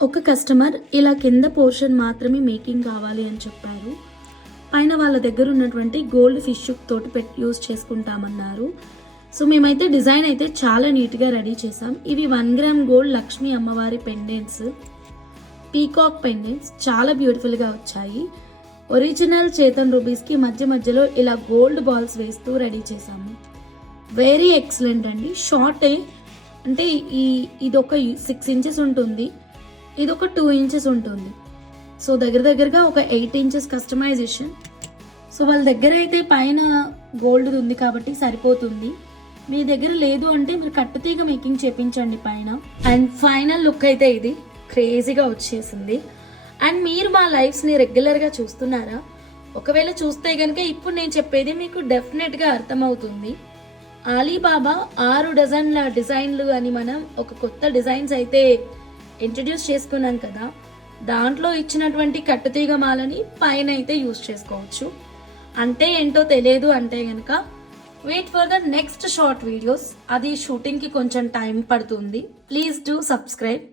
ఒక కస్టమర్ ఇలా కింద పోర్షన్ మాత్రమే మేకింగ్ కావాలి అని చెప్పారు. పైన వాళ్ళ దగ్గర ఉన్నటువంటి గోల్డ్ ఫిష్ తోటి యూజ్ చేసుకుంటామన్నారు. సో మేమైతే డిజైన్ అయితే చాలా నీట్గా రెడీ చేసాం. ఇవి 1 గ్రామ్ గోల్డ్ లక్ష్మీ అమ్మవారి పెండెంట్స్, పీకాక్ పెండెంట్స్ చాలా బ్యూటిఫుల్గా వచ్చాయి. ఒరిజినల్ చేతన్ రూబీస్కి మధ్యలో ఇలా గోల్డ్ బాల్స్ వేస్తూ రెడీ చేసాము. వెరీ ఎక్సలెంట్ అండి. షార్టే అంటే ఇదొక 6 ఇంచెస్ ఉంటుంది, ఇదొక 2 ఇంచెస్ ఉంటుంది. సో దగ్గరగా ఒక 8 ఇంచెస్ కస్టమైజేషన్. సో వాళ్ళ దగ్గర అయితే పైన గోల్డ్ ఉంది కాబట్టి సరిపోతుంది. మీ దగ్గర లేదు అంటే మీరు కట్టుతీగ మేకింగ్ చేపించండి పైన. అండ్ ఫైనల్ లుక్ అయితే ఇది క్రేజీగా వచ్చేసింది. అండ్ మీరు మా లైవ్స్ని రెగ్యులర్గా చూస్తున్నారా? ఒకవేళ చూస్తే కనుక ఇప్పుడు నేను చెప్పేది మీకు డెఫినెట్గా అర్థమవుతుంది. ఆలీబాబా 6 డజన్ల డిజైన్లు అని మనం ఒక కొత్త డిజైన్స్ అయితే ఇంట్రడ్యూస్ చేసుకున్నాం కదా, దాంట్లో ఇచ్చినటువంటి కట్టుతీగ మాలని పైన అయితే యూజ్ చేసుకోవచ్చు. అంటే ఏంటో తెలియదు అంటే కనుక wait for the next short videos. అది షూటింగ్కి కొంచెం టైం పడుతుంది. Please do subscribe.